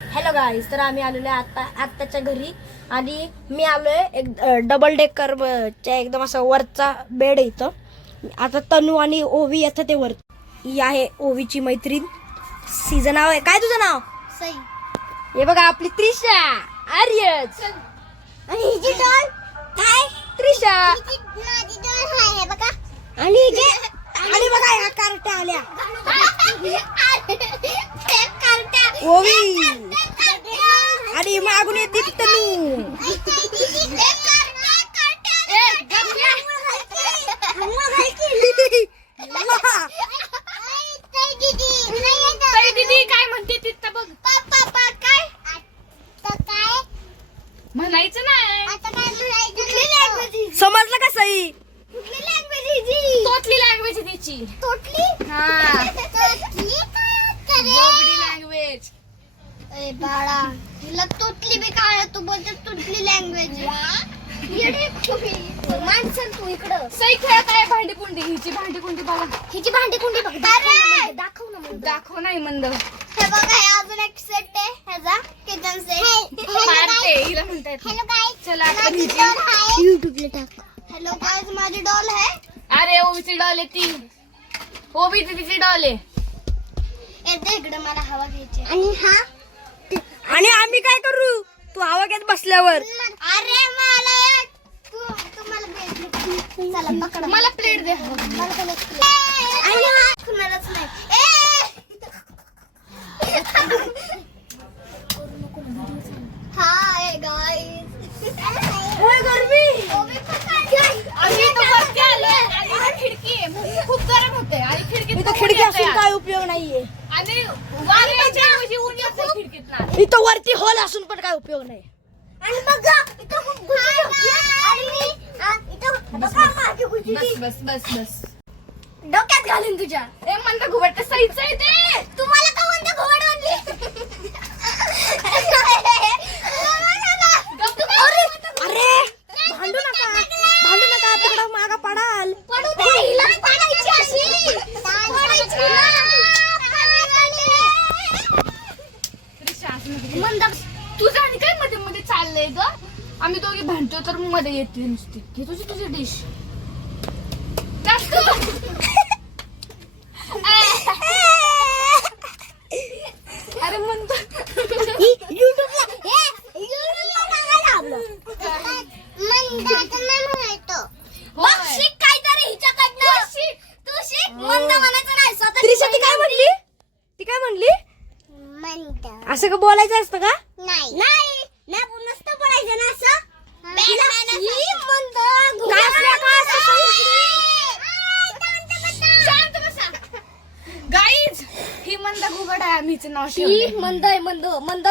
Hello guys, तर आम्ही आलेलो आहे आत्ताच्या घरी आणि मी आलोय एक डबल डेकर च्या एकदम असा वरचा बेड इथं. आता तनू आणि ओवी येतं ते वर. ही आहे ओवीची मैत्रीण. तिचं नाव आहे काय? तुझं नाव? सई. हे बघा आपली त्रिशा आर्यच. आणि हिची डॉल काय? त्रिशा. माझी डॉल आहे बघा. आणि बघा ह्या कार्ट्या आल्या. ओवी आणि मागून येते तनू. दीदी काय म्हणते तिथं बघ. म्हणायचं नाही. समजलं का सई? तोतली लँग्वेज त्याची. हा बोबडी लँग्वेज. बाळा तुला तोटली बी काय तू बोलते तुटली लँग्वेज. माणसं तू इकडं सई खेळत आहे भांडी कुंडी. हिची भांडी कुंडी बघा. हिची भांडी कुंडी बघ. दाखव ना मग. दाखव नाही मंद. हे बघा हे अजून एक सेट आहे ह्याचा किचन सेट. मारते हिला म्हणतायत. हॅलो गाइस चला आता माझी हिची. डॉल आहे YouTube ला टाक. हॅलो गाइस माझी डॉल आहे. अरे ओबीची डॉल आहे ती. ओबीची तिची डॉल आहे. येते इकडे मला हवा घ्यायची. आणि हा आणि आम्ही काय करू? तू हवा घेत बसल्यावर. अरे मला तू मला भेटली. चला पकड मला प्लेट दे. मला पण एक plate. आणि हा कुणालाच नाही. Hi guys. गरमी. आम्ही इथं वरती आलोय आणि इथं खिडकी आहे म्हणून खूप गरम होते आणि खिडकीत इथं खिडकी असून काय उपयोग नाहीये. आणि वाऱ्याच्या ऐवजी ऊन येतं खिडकीतनं. इथं वरती हॉल असून पण काय उपयोग नाही. आणि बघा इथं खूप गुजी आणि इथं बघा माझी गुजी बस बस बस बस. डोक्यात घालून तुझ्या. ए म्हणता घुबट सईच आहे ते. तुम्हाला का म्हणते घोड आणली? अरे भांडू नका तिकडं मागा पडाल. पडू दे हिला पाडायची अशी. पाडायची मंदा तुझं आणि काय मध्ये मध्ये चाललंय ग. आम्ही दोघी भांडतो तर मध्ये येते नुसती. घे तुझी डिश. अरे म्हणतो YouTubeला टाकायला आपलं. मंदाचं नाही म्हणायचं. होय. बघ शिक काहीतरी हिच्याकडनं. तू शिक. मंद म्हणायचं नाही स्वतः. त्रिशा ती काय म्हणली? मंद असं का बोलायचं असतं का? नाही नाही नसतं बोलायचं ना असं. ही मंद काय असलं का असं? शांत बसा. गाईज ही मंदा घुबट आहे. आम्हीच नाव ही ठेवलंय. मंद आहे मंद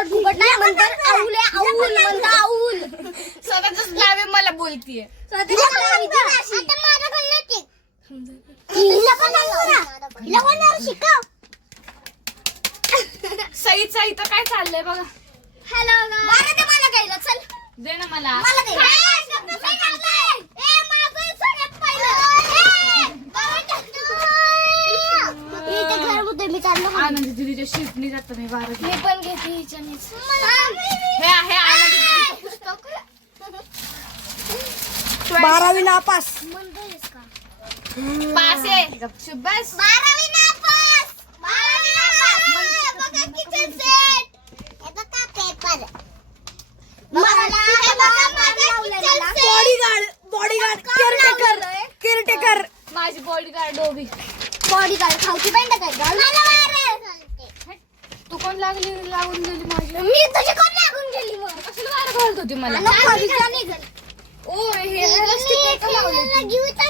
घुबट नाही मंद आऊल आहे आऊल मंद आऊल. स्वतःच नावे मला बोलतीये. शिकव. सईचा इथं काय चाललंय बघा. हॅलो मला दे मला काही चल दे ना मला. मला दे. मी चाललो. आनंदी दीदीच्या शिफ्टनी जातो मी बारावी. मी पण घेते हिच्यानेच. हे आहे आनंदी दीदीचं पुस्तक. 12वी नापास. मंद आहेस का? पास आहे. गपचूप बस. 12वी नापास. 12वी नापास. बघा किचन सेट. हे बघा पेपर. केअरटेकर. माझी बॉडीगार्ड डोबी. बॉडीगार्ड खाऊची बँड काय तू कोण लागून गेली माझी. मी तुझी कोण लागून गेली मग. कशाला वारं घालत होती मला. ओ हे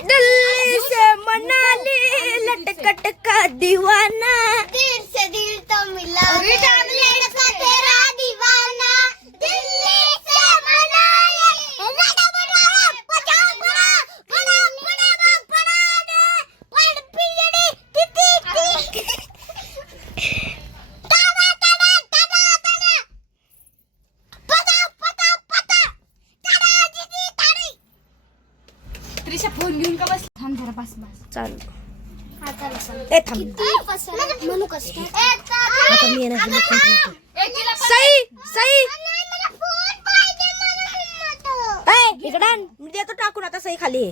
दिल्ली से मनाली लटकट का दीवाना. दिल से दिल तो मिला. अरे चांगली आहे. लड़का तेरा दीवाना. दिल्ली से मनाली. लड़ा बड़ा बचाओ बड़ा बड़ा बड़ा बड़ा ने पड़ पियड़ी टिटी ताड़ा ताड़ा ताड़ा ताड़ा पता पता पता ताड़ा दीदी ताड़ी. त्रिशा फोन घेऊन का बस. थांब जरा बस बस. चालू. आता ए थांब. म्हणू कसं आता मी येणार. एकीला पण सई देतो टाकून आता सई खाली आहे.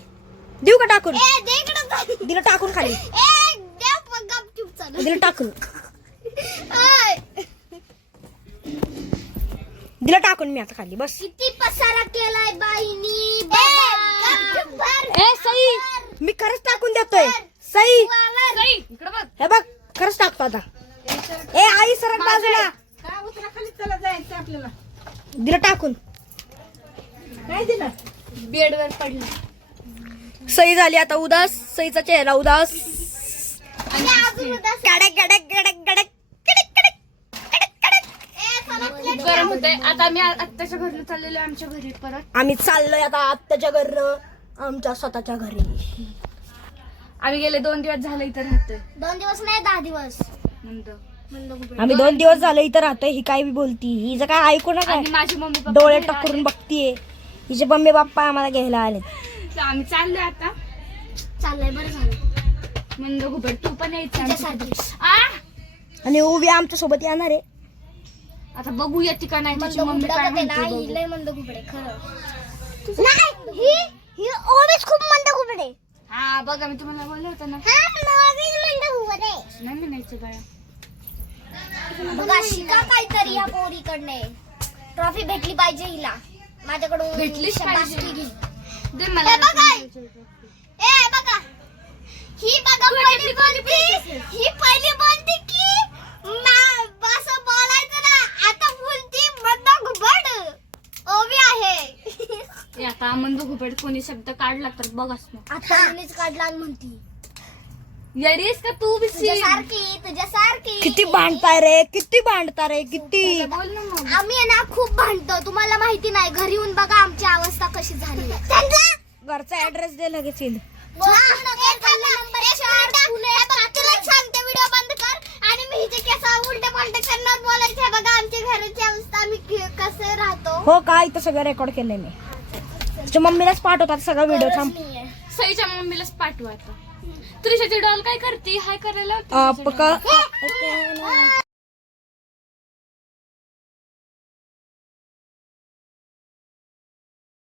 देऊ का टाकून? ए दे इकडं जा. दिलं टाकून खाली. ए दे मग गपचूप चालू. दिलं टाकून. आय. दिलं टाकून मी आता खाली बस. किती पसारा केलाय बाईनी बाबा. ए सई मी खरंच टाकून देतोय. सई इकडे बघ. हे बघ खरंच टाकतो आता. ए आई सरक बाजूला. दिलं टाकून. बेडवर पडलं. सई झाली आता उदास. सईचा चेहरा उदास. अजून उदास. गडक गडक गडक गडक गडक गडक गडक गडक. ए चला खूप गरम होतंय. आता आम्ही आत्ताच्या घरनं चाललेलो आहे आमच्या घरी परत. आम्ही चाललोय आता आत्याच्या घरनं आमच्या स्वतःच्या घरी. आम्ही गेले 2 दिवस झाले इथं राहतोय. 2 दिवस नाही 10 दिवस. मंद. आम्ही 2 दिवस झाले इथं राहतोय. ही काय बी बोलती. हिचं काय ऐकू नका. आणि माझी मम्मी पप्पा डोळे घरी टकरून आले. बघतीये. हिचे मम्मी बाप्पा आम्हाला घ्यायला आले. तर आम्ही चाललोय आता. चाललंय बरं झालं. मंद घुबड तू पण यायचं तुझ्यासारखी. आणि ओवी आमच्या सोबत येणार आहे. आता बघू येते का नाही त्याची मंद मम्मी काय घुबडं म्हणते नाही बघू. लय मंद घुबडे खरं. नाही ही ओवीच खूप मंद घुबडे. हा बघा मी तुम्हाला बोलले होतं ना. हा ओवीच मंद घुबडे. नाही म्हणायचं बाळा. बघा शिका काहीतरी या पोरीकडने. ट्रॉफी भेटली पाहिजे हिला. माझ्याकडून भेटलीच पाहिजे. शाबासकी घे. दे मला. हे बघा. ए बघा ही बघा पहिली बोलती. ही पहिली बोलती की असं बोलायचं ना. आता बोलती मंद घुबड. ओवी आहे. ए, आता मंद घुबड कोणी शब्द काढला तर बघच ना. आता मीच काढला आणि म्हणती येडीस का तू बी तुझ्यासारखी. किती भांडताय रे. किती भांडता रे. किती. बोल ना मग. आम्ही आहे ना खूप भांडतो. तुम्हाला माहिती नाही. घरी येऊन बघा आमची अवस्था कशी झाली. घरचा ऍड्रेस दे लगेच येईल. सांगते व्हिडिओ बंद कर आणि मी हिचे केस उलटे पालटे करणार बोलायचे. बघा आमच्या घराची अवस्था आम्ही कसे राहतो. हो का इथं सगळं रेकॉर्ड केलंय मी. तुझ्या मम्मीलाच पाठवतात सगळा व्हिडिओ. थांब. सईच्या मम्मीलाच पाठवा आता. त्रिशाची डॉल काय करते? हाय करायला. पका